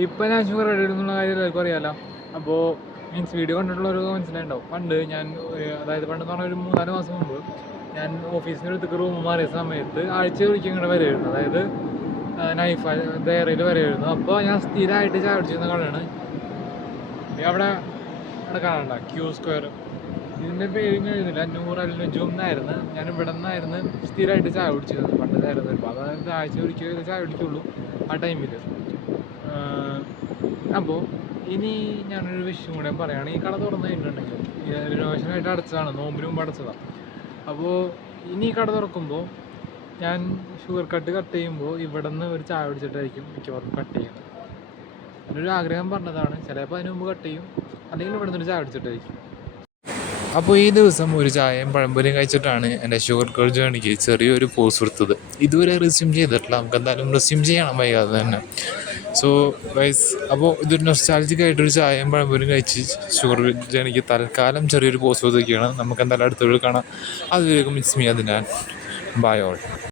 ഇപ്പം ഞാൻ ഷുഗർ എടുക്കുന്നുള്ള കാര്യം എല്ലാവർക്കും അറിയാമല്ലോ. അപ്പോൾ മീൻസ് വീഡിയോ കണ്ടിട്ടുള്ളവർക്ക് മനസ്സിലായിട്ടുണ്ടാവും. പണ്ട് ഞാൻ അതായത് പണ്ടെന്ന് പറഞ്ഞാൽ ഒരു 3-4 മാസം മുമ്പ് ഞാൻ ഓഫീസിൻ്റെ അടുത്തേക്ക് റൂം മാറിയ സമയത്ത് ആഴ്ച ഒരിക്കൽ ഇങ്ങനെ വരുമായിരുന്നു. അതായത് നൈഫ് ഡയറിയിൽ വരുമായിരുന്നു. അപ്പോൾ ഞാൻ സ്ഥിരമായിട്ട് ചായ കുടിച്ചിരുന്ന കടയാണ് അവിടെ കാണണ്ട ക്യൂ സ്ക്വയർ. ഇതിൻ്റെ പേര് എഴുതുന്നില്ല, നൂറൽ എന്നായിരുന്നു. ഞാൻ ഇവിടെ നിന്നായിരുന്നു സ്ഥിരമായിട്ട് ചായ കുടിച്ചിരുന്നത് പണ്ടതായിരുന്നു. അതായത് ആഴ്ച ഒരിക്കൽ ചായ കുടിക്കുള്ളൂ ആ ടൈമിൽ. അപ്പോൾ ഇനി ഞാനൊരു വിഷയം കൂടെ പറയുകയാണ്. ഈ കട തുറന്നു കഴിഞ്ഞിട്ടുണ്ടെങ്കിൽ റിനോവേഷനായിട്ട് അടച്ചതാണ്, നോമ്പിന് മുമ്പ് അടച്ചതാണ്. അപ്പോൾ ഇനി ഈ കട തുറക്കുമ്പോൾ ഞാൻ ഷുഗർ കട്ട് ചെയ്യുമ്പോൾ ഇവിടെ നിന്ന് ഒരു ചായ കുടിച്ചിട്ടായിരിക്കും മിക്കവാറും കട്ട് ചെയ്യുന്നത്. അതിനൊരു ആഗ്രഹം പറഞ്ഞതാണ്. ചിലപ്പോൾ അതിന് മുമ്പ് കട്ട് ചെയ്യും, അല്ലെങ്കിൽ ഇവിടെ നിന്നൊരു ചായ കുടിച്ചിട്ടായിരിക്കും. അപ്പോൾ ഈ ദിവസം ഒരു ചായയും പഴംപൊരിയും കഴിച്ചിട്ടാണ് എൻ്റെ ഷുഗർ കട്ട് ജേണിക്ക് ചെറിയൊരു പോസ് കൊടുത്തത്. ഇതുവരെ റെസ്യൂം ചെയ്തിട്ടില്ല, നമുക്ക് എന്തായാലും റെസ്യൂം ചെയ്യണം വൈകാതെ തന്നെ. സോ ഗൈസ്, അപ്പോൾ ഇതൊരു നൊസ്റ്റാൾജിക് ആയിട്ടൊരു ചായയും പഴംപൊരിയും കഴിച്ച് ഷുഗർ ജേണിക്ക് തൽക്കാലം ചെറിയൊരു പോസ് കൊടുക്കുകയാണ്. നമുക്ക് എന്തായാലും അടുത്ത വീഡിയോ കാണാം. അതുവരെയും മിസ് മീ. അതിനാൽ ബൈ ഓൾ.